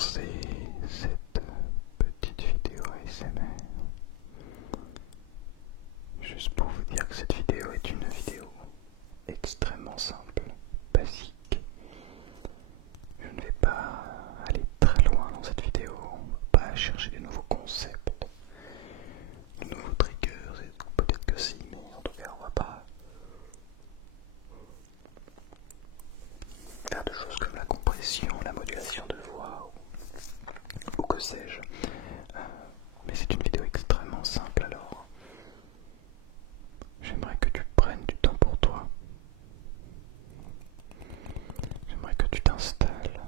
commencer cette petite vidéo ASMR juste pour vous dire que cette vidéo est une vidéo extrêmement simple, basique. Je ne vais pas aller très loin dans cette vidéo, on ne va pas chercher des nouveaux concepts, de nouveaux triggers, et peut-être que si, mais en tout cas on va pas faire de choses comme la compression, la modulation de voix ou que sais-je. Mais c'est une vidéo extrêmement simple, alors j'aimerais que tu prennes du temps pour toi. J'aimerais que tu t'installes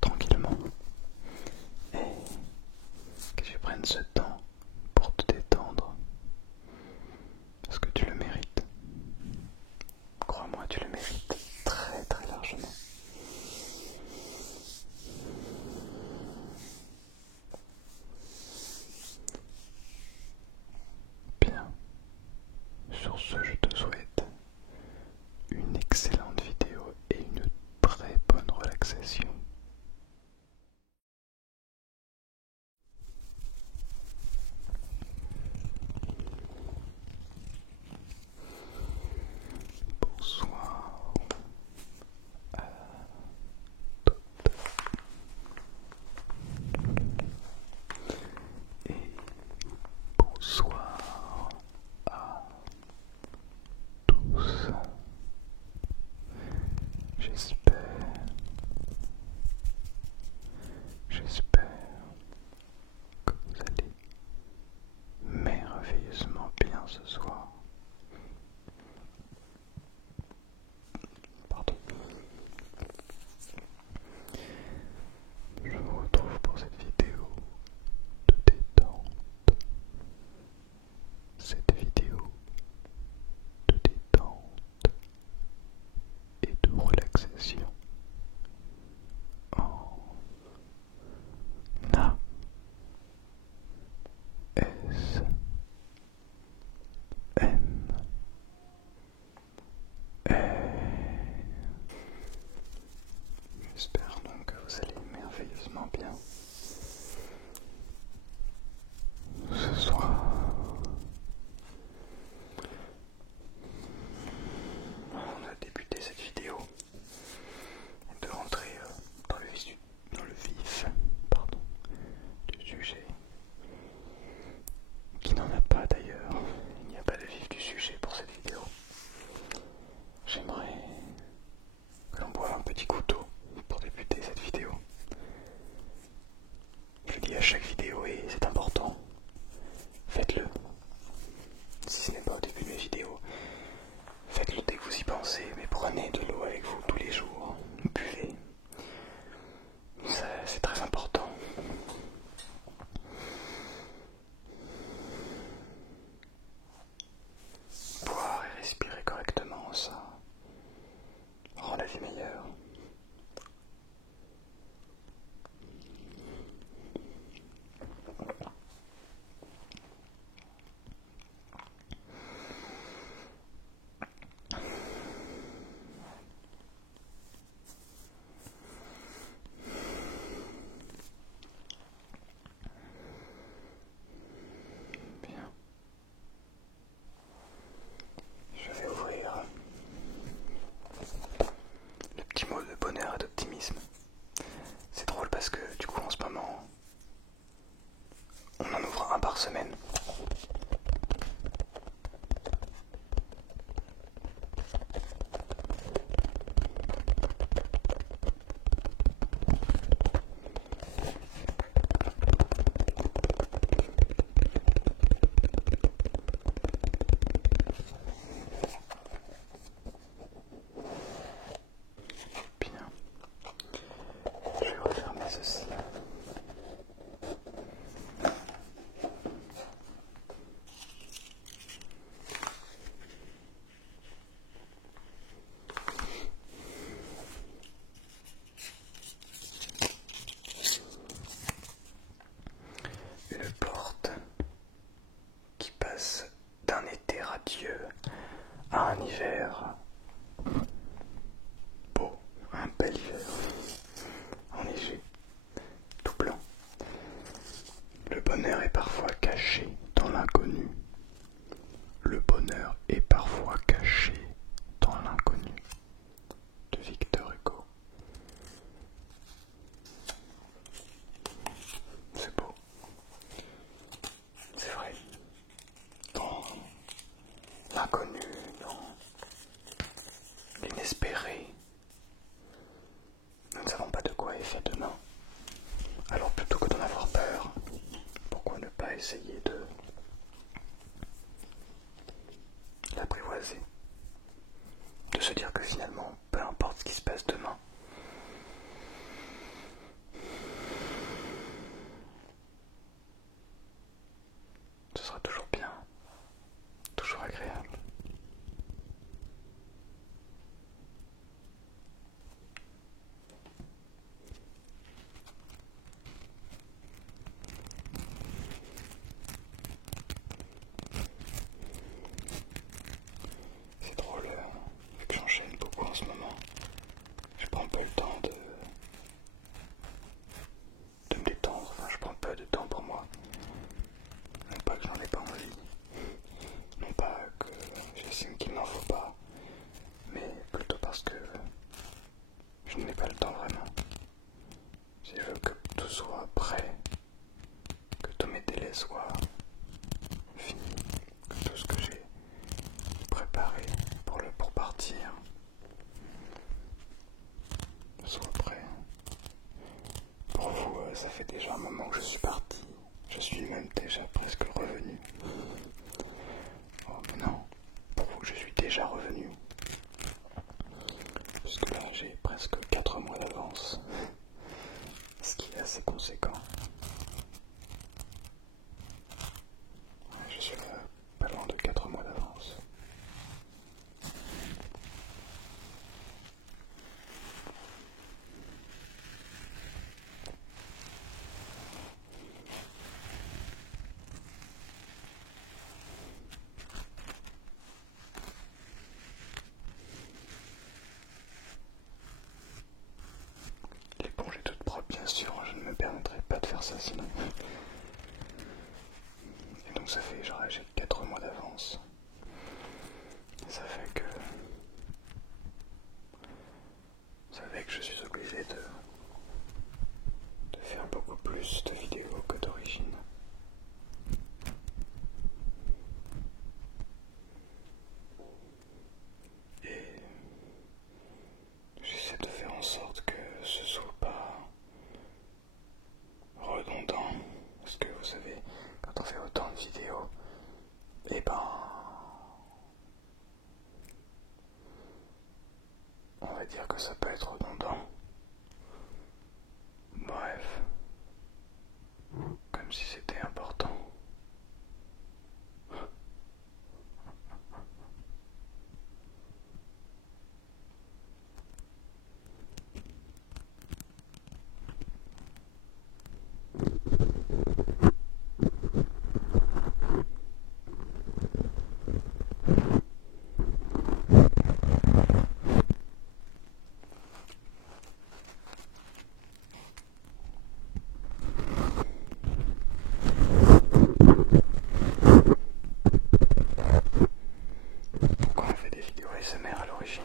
tranquillement et que tu prennes ce temps pour te détendre parce que tu le mérites. Crois-moi, tu le mérites très très largement. Bien, sur ce, je te souhaite une excellente vidéo et une très bonne relaxation. Bonsoir à toutes et bonsoir à tous. J'espère que vous allez merveilleusement bien ce soir. Pardon. Je vous retrouve pour cette vidéo de détente. Cette vidéo de détente et de relaxation. j'ai presque 4 mois d'avance, ce qui est assez conséquent. Je suis pas loin de 4 mois d'avance. L'éponge est toute propre, bien sûr, je ne me permettrai pas de faire ça sinon. Et donc ça fait, genre, j'ai 4 mois d'avance. Ça fait que je suis obligé de faire beaucoup plus de vidéos que d'origine. Et j'essaie de faire en sorte que ce soit pas redondant, parce que vous savez, quand on fait autant de vidéos, et ben on va dire que ça peut être redondant. Bref, comme si c'était important. Pourquoi on fait des vidéos ASMR à l'origine?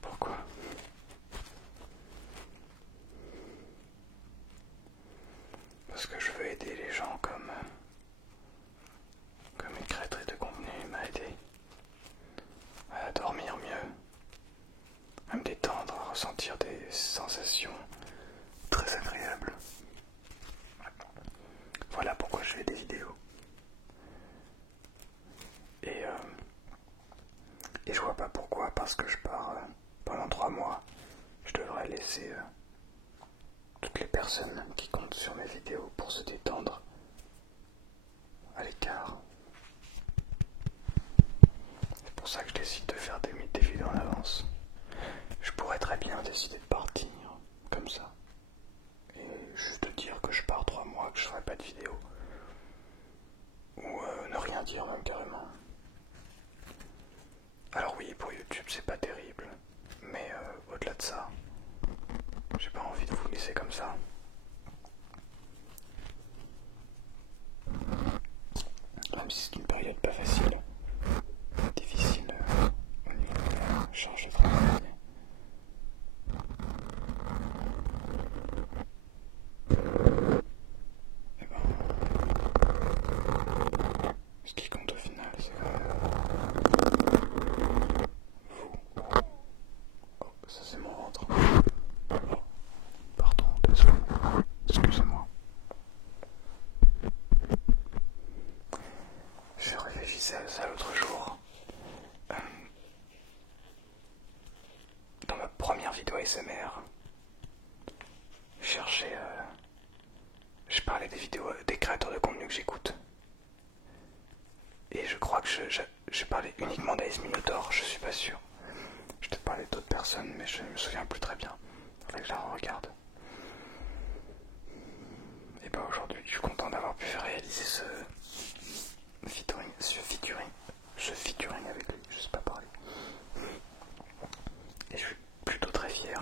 Pourquoi? Parce que je veux aider les gens comme une créatrice de contenu m'a aidé à dormir mieux, à me détendre, à ressentir des sensations très agréables. Voilà pourquoi je fais des vidéos. Et je vois pas pourquoi, parce que je pars pendant 3 mois, je devrais laisser toutes les personnes qui comptent sur mes vidéos pour se détendre à l'écart. C'est pour ça que je décide de faire des vidéos en avance. Je pourrais très bien décider de partir comme ça et juste dire que je pars 3 mois, que je ferai pas de vidéo, ou ne rien dire même carrément. Alors oui, pour YouTube c'est pas terrible, mais au-delà de ça, j'ai pas envie de vous laisser comme ça. Même si c'est une période pas facile, difficile au niveau de la charge de travail. Et ben, ce qui compte au final, c'est vous. Oh, ça c'est mon ventre. Oh, pardon, désolé. Excusez-moi. Je réfléchissais à ça l'autre jour. Dans ma première vidéo ASMR, je parlais des vidéos des créateurs de contenu que j'écoute. Et je crois que je parlais uniquement d'Ace Minotaur, je suis pas sûr. Je peut-être parlé d'autres personnes, mais je ne me souviens plus très bien. Faudrait que je la regarde. Et ben aujourd'hui, je suis content d'avoir pu réaliser ce featuring avec lui, je sais pas parler. Et je suis plutôt très fier.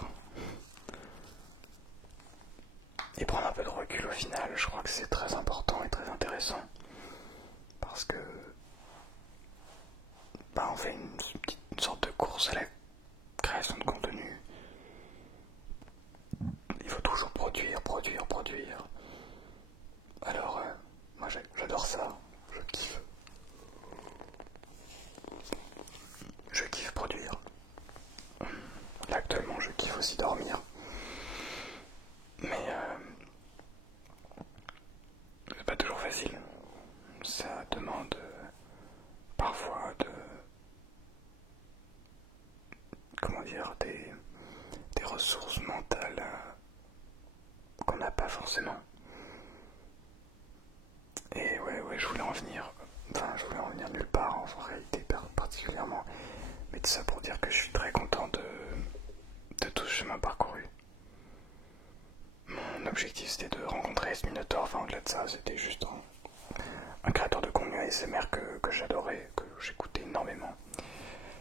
Et prendre un peu de recul au final, je crois que c'est très important et très intéressant. Parce que on fait une sorte de course à la création de contenu. Il faut toujours produire. Alors, moi j'adore ça, je kiffe. Je kiffe produire. Là actuellement je kiffe aussi dormir. Mais c'est pas toujours facile. Ça demande parfois comment dire, des ressources mentales qu'on n'a pas forcément. Et ouais, je voulais en venir, nulle part en réalité particulièrement, mais tout ça pour dire que je suis très content de tout ce chemin parcouru. Mon objectif c'était de rencontrer S Minotaur, enfin au-delà de ça, c'était juste un créateur de contenu ASMR que j'adorais, que j'écoutais énormément.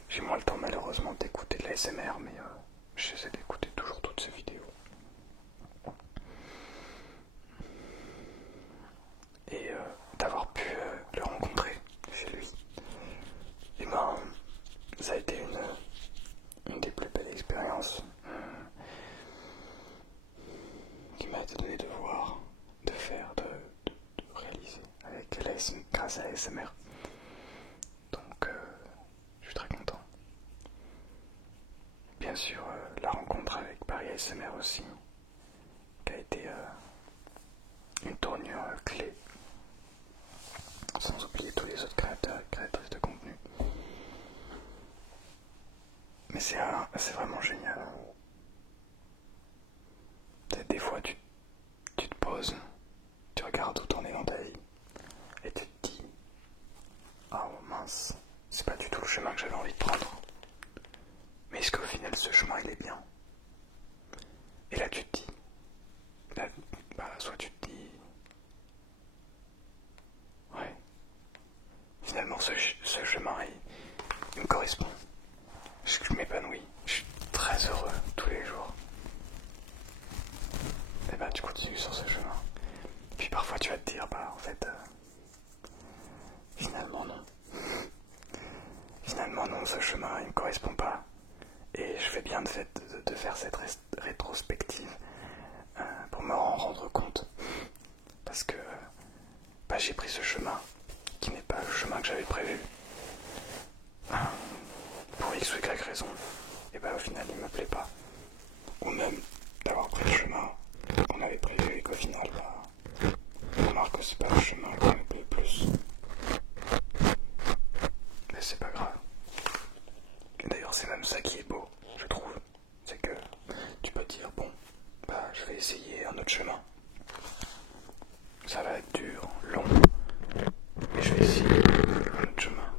J'ai moins le temps malheureusement d'écouter de l'ASMR, mais j'essaie d'écouter toujours toutes ses vidéos. Et d'avoir pu le rencontrer chez lui, et ben ça a été une des plus belles expériences qui m'a été donnée de voir, de faire, de réaliser grâce à l'ASMR. Donc je suis très content. Bien sûr, la rencontre avec Paris ASMR aussi, qui a été une tournure clé, sans oublier tous les autres créateurs et créatrices de contenu. Mais c'est vraiment génial. Des fois tu te poses, tu regardes où t'en es dans ta vie, et tu te dis ah oh, mince, c'est pas du tout le chemin que j'avais envie de prendre. Mais est-ce qu'au final ce chemin il est bien? Et là tu te dis, soit tu te dis ouais, finalement ce chemin il me correspond. Je m'épanouis, je suis très heureux tous les jours. Et bah tu continues sur ce chemin. Puis parfois tu vas te dire en fait finalement non. Finalement non, ce chemin il me correspond pas. Et je fais bien de faire cette rétrospective pour me en rendre compte. Parce que j'ai pris ce chemin qui n'est pas le chemin que j'avais prévu. Pour X ou Y raison. Et au final il me plaît pas. Ou même d'avoir pris le chemin qu'on avait prévu et qu'au final on remarque que c'est pas le chemin qui me plaît le plus. Mais c'est pas grave. Et d'ailleurs c'est même ça qui est beau, je trouve. C'est que tu peux dire bon, je vais essayer un autre chemin. Ça va être dur, long, mais je vais essayer un autre chemin.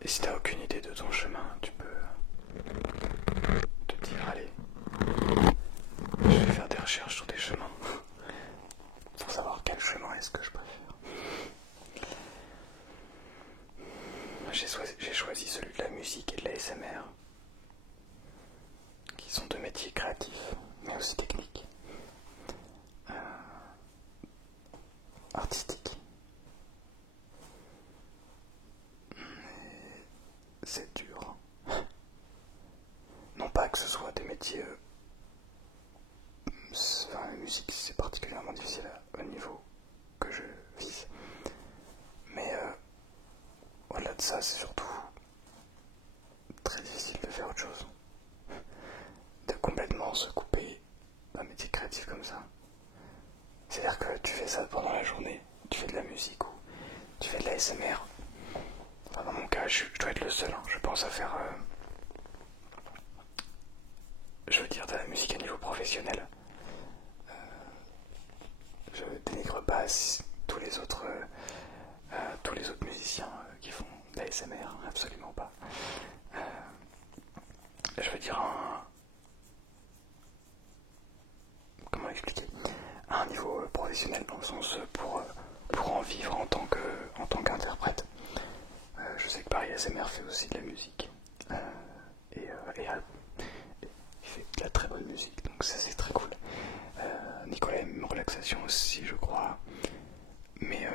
Et si t'as aucune idée de ton chemin, tu peux te dire allez, je vais faire des recherches sur des chemins pour savoir quel chemin est-ce que je préfère. J'ai choisi celui de la musique et de l'ASMR, qui sont deux métiers créatifs, mais aussi techniques, artistiques. Mais c'est dur. Non pas que ce soit des métiers... la musique c'est particulièrement difficile au niveau que je vise. Mais au-delà de ça, c'est surtout très difficile de faire autre chose. De complètement se couper d'un métier créatif comme ça. C'est-à-dire que tu fais ça pendant la journée, tu fais de la musique ou tu fais de la ASMR. Enfin, dans mon cas, je dois être le seul, je pense, à faire... je veux dire de la musique à niveau professionnel. Je dénigre pas tous les autres musiciens qui font de la ASMR, absolument pas. Je veux dire comment expliquer, à un niveau professionnel, dans le sens pour en vivre en tant qu'interprète. Je sais que Paris ASMR fait aussi de la musique et il fait de la très bonne musique, donc ça c'est très cool. Nicolas aime relaxation aussi, je crois, mais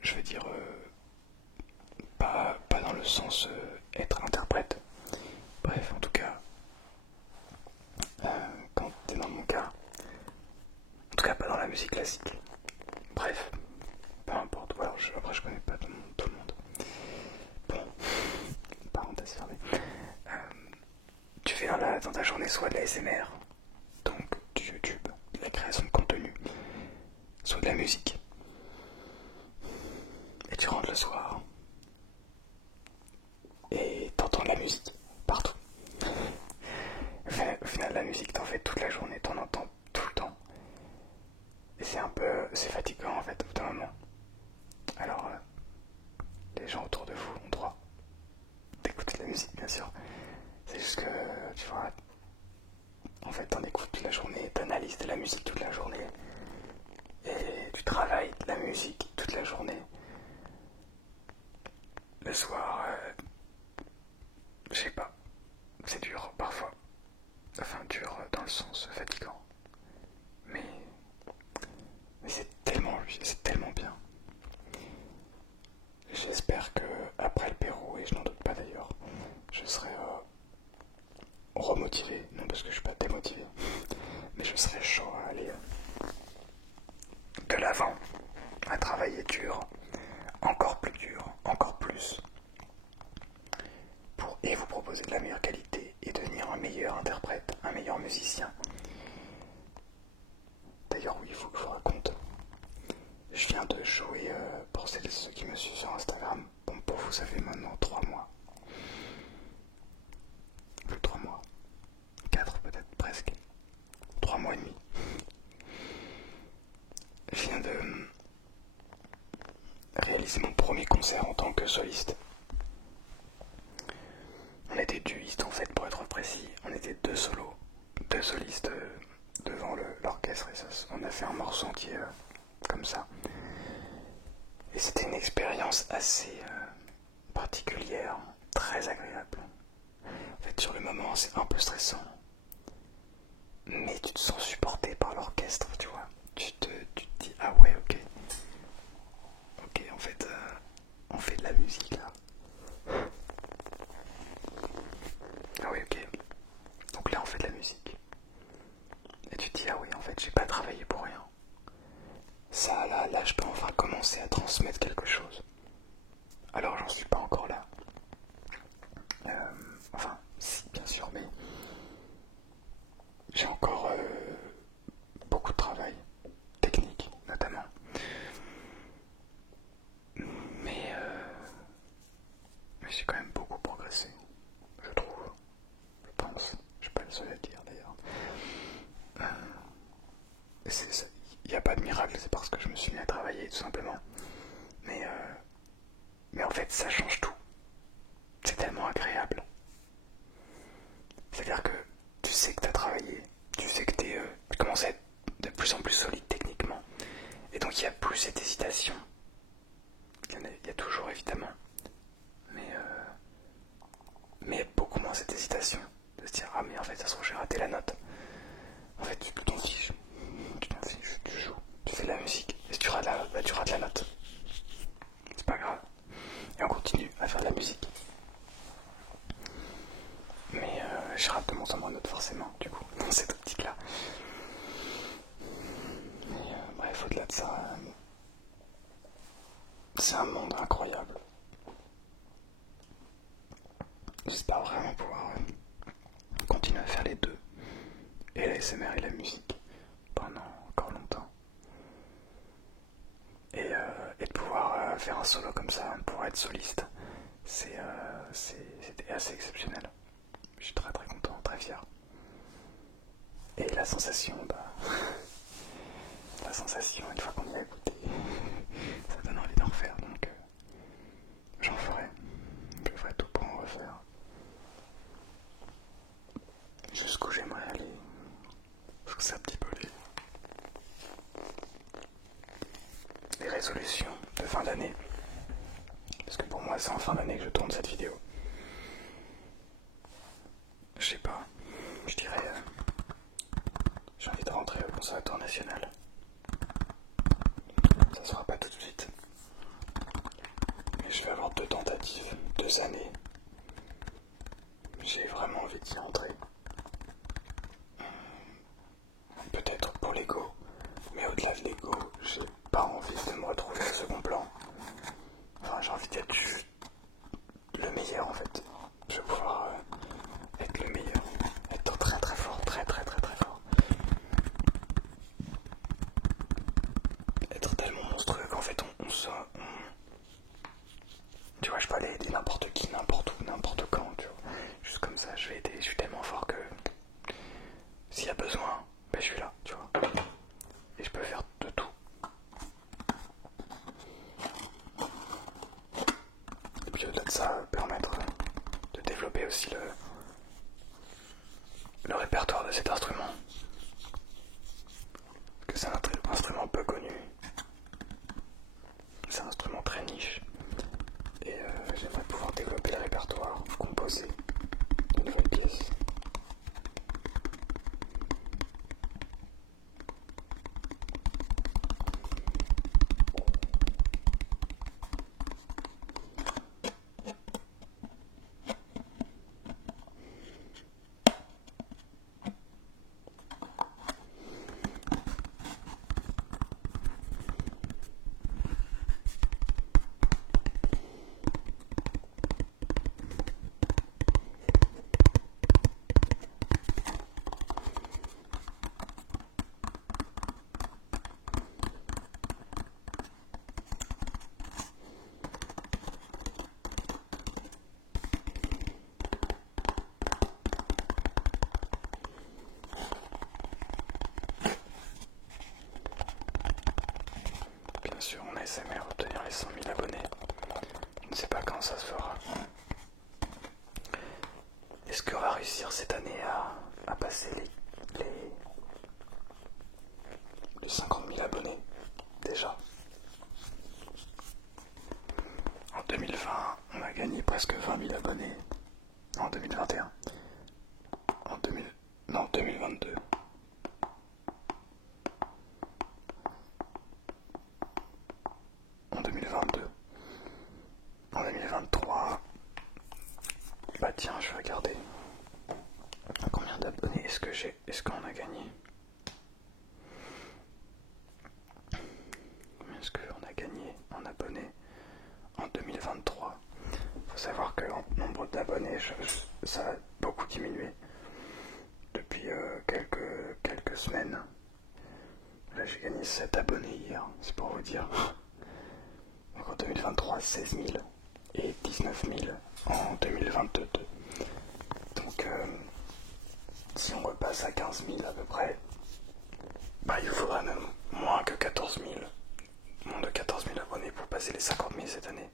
je veux dire pas dans le sens être interprète. Bref, en tout cas, quand t'es dans mon cas, en tout cas pas dans la musique classique. Bref, peu importe, voilà, après je connais pas tout le monde. Bon, parenthèse fermée. Tu fais dans ta journée soit de la ASMR, donc du YouTube, de la création de contenu, soit de la musique. Et tu rentres le soir et t'entends de la musique partout. la musique toute la journée et tu travailles de la musique toute la journée, le soir, je sais pas, c'est dur parfois. Enfin, dur dans le sens fatigant. Mais c'est tellement bien. J'espère que après le Pérou, et je n'en doute pas d'ailleurs, je serai remotivé. Non, parce que je suis pas démotivé, mais je serai chaud à aller de l'avant, à travailler dur, encore plus dur, encore plus, et vous proposer de la meilleure qualité et devenir un meilleur interprète, un meilleur musicien. D'ailleurs, oui, il faut que je vous raconte. Je viens de jouer, pour celles et ceux qui me suivent sur Instagram, bon, pour vous, ça fait maintenant 3 mois. Plus de 3 mois. 4 peut-être, presque. 3 mois et demi. Je viens de réaliser mon premier concert en tant que soliste. On était duistes en fait, pour être précis. On était deux solos, deux solistes devant l'orchestre et ça, on a fait un morceau entier comme ça. Et c'était une expérience assez particulière, très agréable. En fait, sur le moment, c'est un peu stressant, mais tu te sens supporté par l'orchestre, tu vois. Tu te dis, ah ouais, ok, en fait, on fait de la musique là. Ah oui, ok. Donc là, on fait de la musique. Et tu te dis, ah oui, en fait, j'ai pas travaillé pour rien. Ça, là, je peux enfin commencer à transmettre quelque chose. Alors, j'en suis pas encore là. Enfin, si, bien sûr, mais j'ai encore beaucoup de travail, technique notamment. Mais j'ai quand même beaucoup progressé, je trouve. Je pense. Je suis pas le seul à le dire d'ailleurs. Il n'y a pas de miracle, c'est parce que je me suis mis à travailler tout simplement. Mais en fait, ça change tout. C'est tellement agréable. C'est-à-dire que tu sais que tu as travaillé, tu sais que tu commences à être de plus en plus solide techniquement. Et donc il n'y a plus cette hésitation. Il y a toujours évidemment. Mais beaucoup moins cette hésitation. De se dire, ah mais en fait ça se trouve j'ai raté la note. En fait tu t'en fiches. Tu t'en fiches, tu joues, tu fais de la musique. Et si tu rates tu rates la note. C'est pas grave. Et on continue à faire de la musique. Mais je rate de moins en moins de notes forcément, du coup, dans cette optique-là. Mais bref, au-delà de ça, c'est un monde incroyable. J'espère vraiment pouvoir continuer à faire les deux, et la SMR et la musique, pendant encore longtemps. Et de pouvoir faire un solo comme ça, pouvoir être soliste, c'était assez exceptionnel. Je suis très très content, très fier. Et la sensation, la sensation, une fois qu'on y a écouté, ça donne envie d'en refaire, donc j'en ferai. Je ferai tout pour en refaire. Jusqu'où j'aimerais aller, parce que c'est un petit peu les résolutions de fin d'année. Parce que pour moi, c'est en fin d'année que je tourne cette vidéo. Je sais pas, je dirais, j'ai envie de rentrer au Conservatoire National. Ça sera pas tout de suite. Mais je vais avoir 2 tentatives, 2 années. J'ai vraiment envie d'y entrer. Peut-être pour l'ego, mais au-delà de l'ego, j'ai pas envie de me retrouver au second plan. Enfin, j'ai envie d'être juste le meilleur en fait. Je vais pouvoir être le meilleur, être très très fort, très très très très fort. Être tellement monstrueux qu'en fait tu vois, je peux aller aider n'importe qui, n'importe où, n'importe quand, tu vois. Juste comme ça, je vais aider, je suis tellement fort que s'il y a besoin, je suis là, tu vois. Et je peux faire de tout. Et puis au-delà de ça, permettre de développer aussi le répertoire de cet instrument. ASMR obtenir les 100 000 abonnés. Je ne sais pas quand ça se fera. Est-ce qu'on va réussir cette année à passer les 50 000 abonnés déjà? En 2020, on a gagné presque 20 000 abonnés. En 2021. En 2022. En 2022. En 2023. Bah tiens, je vais regarder. Combien d'abonnés est-ce qu'on a gagné? Combien est-ce qu'on a gagné en abonnés en 2023? Faut savoir que le nombre d'abonnés, ça a beaucoup diminué depuis quelques semaines. Là, j'ai gagné 7 abonnés hier, c'est pour vous dire. Donc en 2023, 16 000 et 19 000 en 2022. Donc si on repasse à 15 000 à peu près, bah il faudra même moins que 14 000, moins de 14 000 abonnés pour passer les 50 000 cette année.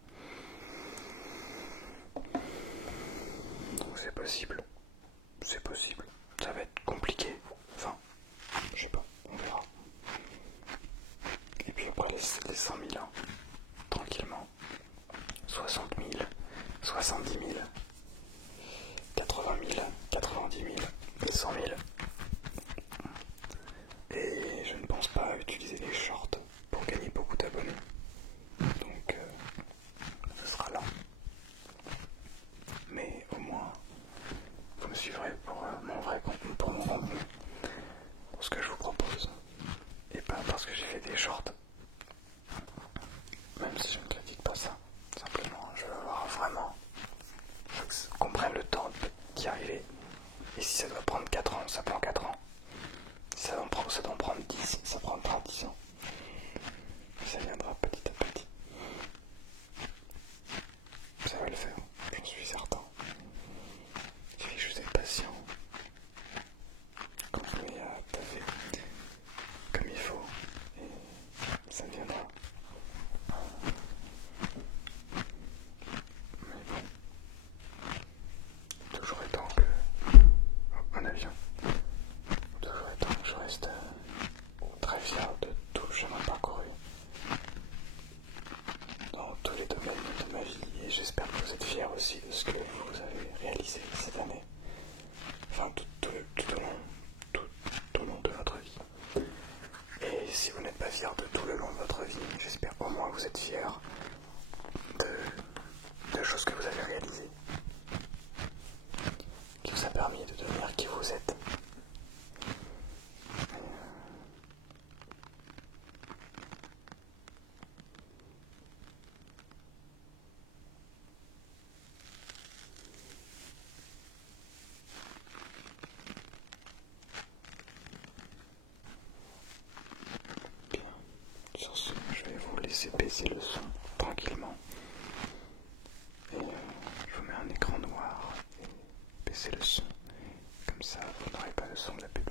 Donc c'est possible, ça va être compliqué, enfin, je sais pas, on verra. Et puis après les 100 000, hein, tranquillement, 60 000, 70 000, 80 000, 90 000, 100 000. Et je ne pense pas utiliser les shorts pour gagner beaucoup d'abonnés. Donc ce sera là. Mais au moins, vous me suivrez pour mon vrai contenu, pour mon contenu, pour ce que je vous propose. Et pas parce que j'ai fait des shorts. Même si je ne critique pas ça. Simplement, je veux avoir vraiment... Je veux qu'on prenne le temps d'y arriver. Et si ça doit prendre 4 ans, ça prend 4 ans. Si ça doit prendre 10, ça prendra 10 ans. Ça viendra petit à petit. Ça va le faire, j'en suis certain. Il suffit juste d'être patient. Continuer à taffer comme il faut. Et ça viendra. Mais bon. Toujours étant que... Oh, un avion. Toujours étant que je reste très fier de tout le chemin parcouru. Dans tous les domaines de ma vie, et j'espère que vous êtes fiers aussi de ce que vous avez réalisé cette année, enfin tout au long de votre vie. Et si vous n'êtes pas fiers de tout le long de votre vie, j'espère au moins que vous êtes fiers de choses que vous avez réalisées, qui vous a permis de devenir qui vous êtes. Sur ce, je vais vous laisser baisser le son tranquillement. Et je vous mets un écran noir et baisser le son. Comme ça, vous n'aurez pas le son de la pub.